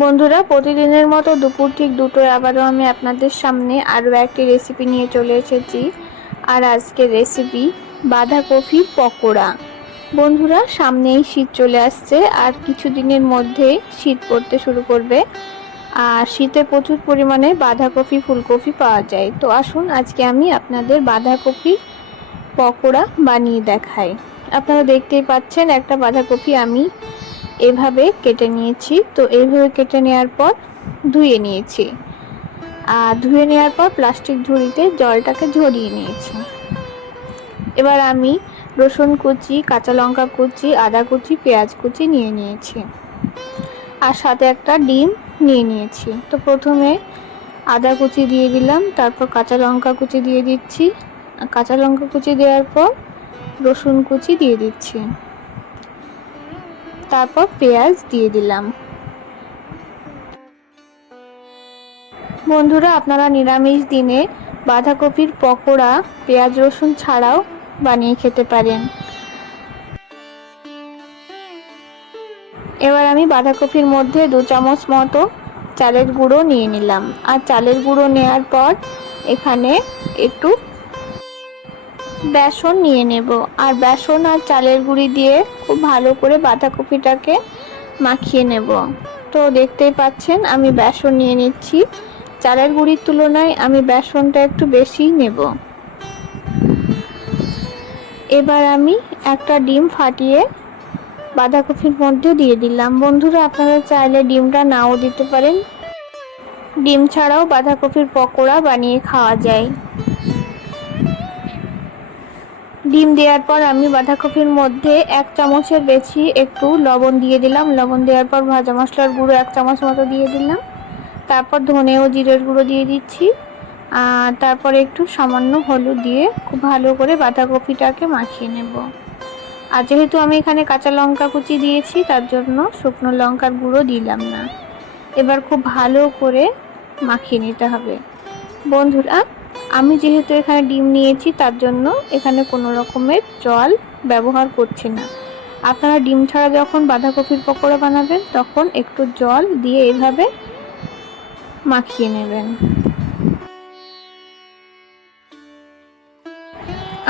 বন্ধুরা, প্রতিদিনের মতো দুপুর ঠিক দুটোয় আবারও আমি আপনাদের সামনে আরও একটি রেসিপি নিয়ে চলে এসেছি। আর আজকের রেসিপি বাঁধাকপির পকোড়া। বন্ধুরা, সামনেই শীত চলে আসছে, আর কিছুদিনের মধ্যে শীত পড়তে শুরু করবে। আর শীতে প্রচুর পরিমাণে বাঁধাকপি, ফুলকপি পাওয়া যায়। তো আসুন আজকে আমি আপনাদের বাঁধাকপির পকোড়া বানিয়ে দেখাই। আপনারা দেখতেই পাচ্ছেন একটা বাঁধাকপি আমি এভাবে কেটে নিয়েছি। তো এইভাবে কেটে নেওয়ার পর ধুয়ে নিয়েছি, আর ধুয়ে নেওয়ার পর প্লাস্টিক ঝুড়িতে জলটাকে ঝরিয়ে নিয়েছি। এবার আমি রসুন কুচি, কাঁচা লঙ্কা কুচি, আদা কুচি, পেঁয়াজ কুচি নিয়ে নিয়েছি, আর সাথে একটা ডিম নিয়ে নিয়েছি। তো প্রথমে আদা কুচি দিয়ে দিলাম, তারপর কাঁচা লঙ্কা কুচি দিয়ে দিচ্ছি, কাঁচা লঙ্কা কুচি দেওয়ার পর রসুন কুচি দিয়ে দিচ্ছি, তারপর পেঁয়াজ দিয়ে দিলাম। বন্ধুরা, আপনারা নিরামিষ দিনে বাঁধাকপির পকোড়া পেঁয়াজ রসুন ছাড়াও বানিয়ে খেতে পারেন। এবার আমি বাঁধাকপির মধ্যে 2 চামচ মতো চালের গুঁড়ো নিয়ে নিলাম। আর চালের গুঁড়ো নেওয়ার পর এখানে একটু বেসন নিয়ে নেব। আর বেসন আর চালের গুঁড়ি দিয়ে খুব ভালো করে বাঁধাকপিটাকে মাখিয়ে নেব। তো দেখতেই পাচ্ছেন আমি বেসন নিয়ে নিচ্ছি। চালের গুঁড়ির তুলনায় আমি বেসনটা একটু বেশি নেব। এবার আমি একটা ডিম ফাটিয়ে বাঁধাকপির মধ্যে দিয়ে দিলাম। বন্ধুরা, আপনারা চাইলে ডিমটা নাও দিতে পারেন। ডিম ছাড়াও বাঁধাকপির পকোড়া বানিয়ে খাওয়া যায়। ডিম দেওয়ার পর আমি বাঁধাকপির মধ্যে 1 চামচের বেশি একটু লবণ দিয়ে দিলাম। লবণ দেওয়ার পর ভাজা মশলার গুঁড়ো 1 চামচ মতো দিয়ে দিলাম। তারপর ধনে ও জিরের গুঁড়ো দিয়ে দিচ্ছি, আর তারপরে একটু সামান্য হলুদ দিয়ে খুব ভালো করে বাঁধাকপিটাকে মাখিয়ে নেব। আর যেহেতু আমি এখানে কাঁচা লঙ্কা কুচি দিয়েছি, তার জন্য শুকনো লঙ্কার গুঁড়ো দিলাম না। এবার খুব ভালো করে মাখিয়ে নিতে হবে। বন্ধুরা, আমি যেহেতু এখানে ডিম নিয়েছি, তার জন্য এখানে কোনো রকমের জল ব্যবহার করছি না। আপনারা ডিম ছাড়া যখন বাঁধাকপির পকোড়া বানাবেন, তখন একটু জল দিয়ে এইভাবে মাখিয়ে নেবেন।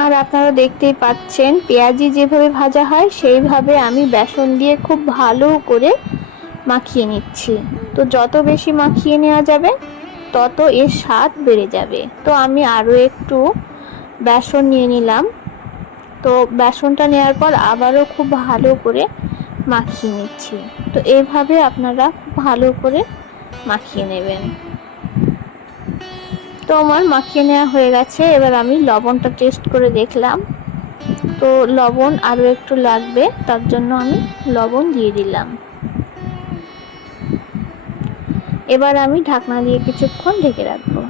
আর আপনারা দেখতেই পাচ্ছেন পেঁয়াজি যেভাবে ভাজা হয় সেইভাবে আমি বেসন দিয়ে খুব ভালো করে মাখিয়ে নিচ্ছি। তো যত বেশি মাখিয়ে নেওয়া যাবে তত এর স্বাদ বেড়ে যাবে। তো আমি আরও একটু বেসন নিয়ে নিলাম। তো বেসনটা নেওয়ার পর আবারও খুব ভালো করে মাখিয়ে নিচ্ছি। তো এইভাবে আপনারা খুব ভালো করে মাখিয়ে নেবেন। তো আমার মাখিয়ে নেওয়া হয়ে গেছে। এবার আমি লবণটা টেস্ট করে দেখলাম। তো লবণ আরও একটু লাগবে, তার জন্য আমি লবণ দিয়ে দিলাম। এবার আমি ঢাকনা দিয়ে কিছুক্ষণ ঢেকে রাখবো।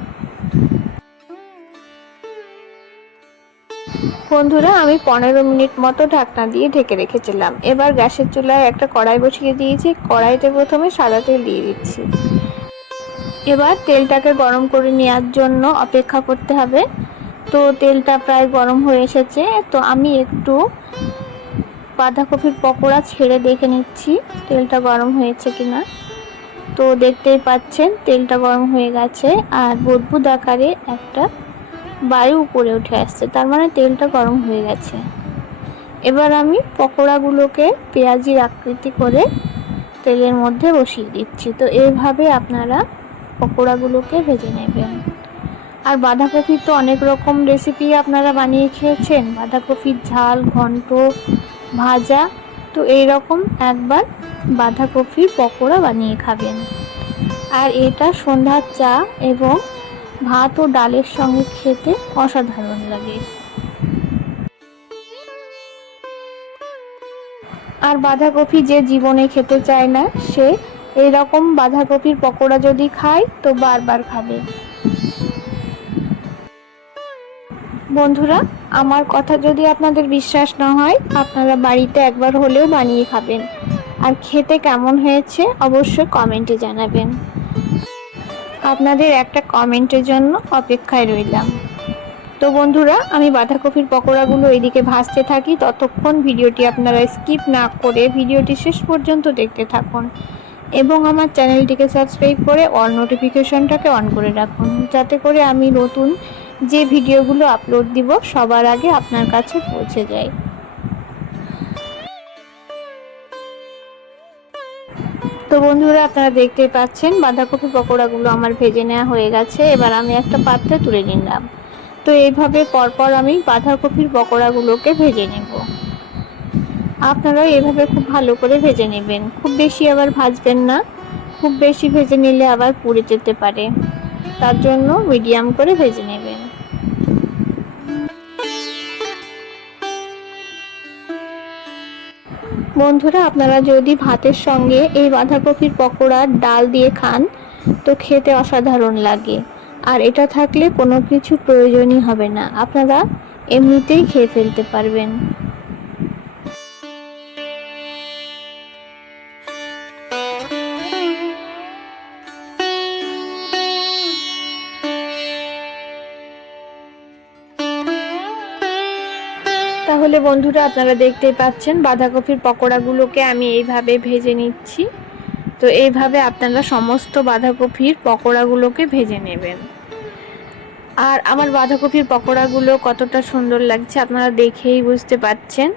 বন্ধুরা, আমি 15 মিনিট মতো ঢাকনা দিয়ে ঢেকে রেখেছিলাম। এবার গ্যাসের চুলায় একটা কড়াই বসিয়ে দিয়েছি। কড়াইতে প্রথমে সাদা তেল দিয়ে দিচ্ছি। এবার তেলটাকে গরম করে নেওয়ার জন্য অপেক্ষা করতে হবে। তো তেলটা প্রায় গরম হয়ে এসেছে। তো আমি একটু বাঁধাকপির পকোড়া ছেড়ে দেখে নিচ্ছি তেলটা গরম হয়েছে কিনা। তো দেখতেই পাচ্ছেন তেলটা গরম হয়ে গেছে, আর বুদবুদ আকারে একটা বায়ু উপরে উঠে আসছে, তার মানে তেলটা গরম হয়ে গেছে। এবার আমি পকোড়াগুলোকে পেঁয়াজির আকৃতি করে তেলের মধ্যে বসিয়ে দিচ্ছি। তো এইভাবে আপনারা পকোড়াগুলোকে ভেজে নেবেন। আর বাঁধাকপির তো অনেক রকম রেসিপি আপনারা বানিয়ে খেয়েছেন, বাঁধাকপির ঝাল, ঘন্ট, ভাজা। তো এইরকম একবার বাঁধাকপির পকোড়া বানিয়ে খাবেন। আর এটা সন্ধ্যার চা এবং ভাত ও ডালের সঙ্গে খেতে অসাধারণ লাগে। আর বাঁধাকপি যে জীবনে খেতে চায় না, সে এইরকম বাঁধাকপির পকোড়া যদি খায় তো বারবার খাবে। বন্ধুরা, আমার কথা যদি আপনাদের বিশ্বাস না হয়, আপনারা বাড়িতে একবার হলেও বানিয়ে খাবেন। আর খেতে কেমন হয়েছে অবশ্যই কমেন্টে জানাবেন। আপনাদের একটা কমেন্টের জন্য অপেক্ষায় রইলাম। তো বন্ধুরা, আমি বাঁধাকপির পকোড়াগুলো এদিকে ভাজতে থাকি। ততক্ষণ ভিডিওটি আপনারা স্কিপ না করে ভিডিওটি শেষ পর্যন্ত দেখতে থাকুন। এবং আমার চ্যানেলটিকে সাবস্ক্রাইব করে অল নোটিফিকেশনটাকে অন করে রাখুন, যাতে করে আমি নতুন যে ভিডিওগুলো আপলোড দিব সবার আগে আপনার কাছে পৌঁছে যায়। তো বন্ধুরা, আপনারা দেখতে পাচ্ছেন বাঁধাকপি পকোড়াগুলো আমার ভেজে নেওয়া হয়ে গেছে। এবার আমি একটা পাত্রে তুলে নিলাম। তো এইভাবে পরপর আমি বাঁধাকপির পকোড়াগুলোকে ভেজে নেব। আপনারা এভাবে খুব ভালো করে ভেজে নেবেন, খুব বেশি আবার ভাজবেন না, খুব বেশি ভেজে নিলে আবার পুড়ে যেতে পারে, তার জন্য মিডিয়াম করে ভেজে নেবেন। বন্ধুরা, আপনারা যদি ভাতের সঙ্গে এই বাঁধাকপির পকোড়ার ডাল দিয়ে খান তো খেতে অসাধারণ লাগে। আর এটা থাকলে কোনো কিছু প্রয়োজনই হবে না, আপনারা এমনিতেই খেয়ে ফেলতে পারবেন। তাহলে বন্ধুরা, আপনারা দেখতেই পাচ্ছেন বাঁধাকপির পকোড়াগুলোকে আমি এইভাবে ভেজে নিচ্ছি। তো এইভাবে আপনারা সমস্ত বাঁধাকপির পকোড়াগুলোকে ভেজে নেবেন। আর আমার বাঁধাকপির পকোড়াগুলো কতটা সুন্দর লাগছে আপনারা দেখেই বুঝতে পারছেন।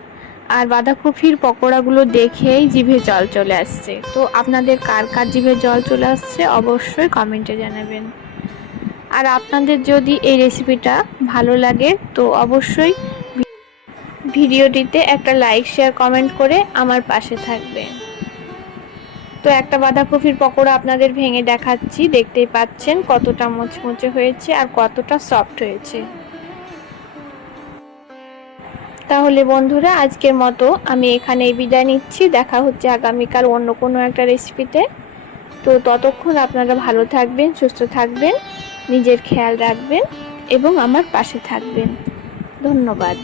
আর বাঁধাকপির পকোড়াগুলো দেখেই জিভে জল চলে আসছে। তো আপনাদের কার কার জিভে জল চলে আসছে অবশ্যই কমেন্টে জানাবেন। আর আপনাদের যদি এই রেসিপিটা ভালো লাগে তো অবশ্যই ভিডিওটিতে একটা লাইক, শেয়ার, কমেন্ট করে আমার পাশে থাকবেন। তো একটা বাঁধাকপির পকোড়া আপনাদের ভেঙে দেখাচ্ছি, দেখতেই পাচ্ছেন কতটা মুচমুচে হয়েছে আর কতটা সফট হয়েছে। তাহলে বন্ধুরা, আজকের মতো আমি এখানেই বিদায় নিচ্ছি। দেখা হচ্ছে আগামীকাল অন্য কোনো একটা রেসিপিতে। তো ততক্ষণ আপনারা ভালো থাকবেন, সুস্থ থাকবেন, নিজের খেয়াল রাখবেন এবং আমার পাশে থাকবেন। ধন্যবাদ।